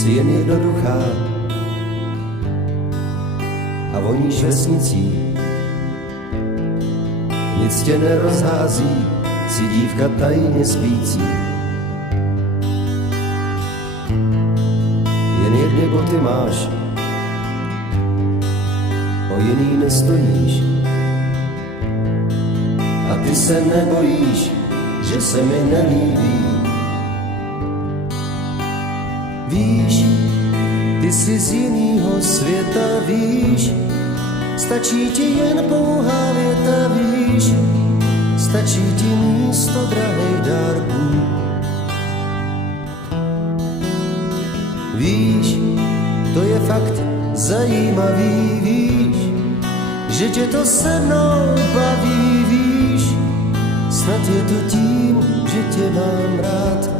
jsi jen jednoduchá a voníš vesnicí. Nic tě nerozhází, jsi dívka tajně spící. Jen jedny boty máš, o jiný nestojíš. A ty se nebojíš, že se mi nelíbí. Víš, ty jsi z jinýho světa, víš, stačí ti jen pouhá věta, víš, stačí ti místo drahých dárků. Víš, to je fakt zajímavý, víš, že tě to se mnou baví, víš, snad je to tím, že tě mám rád.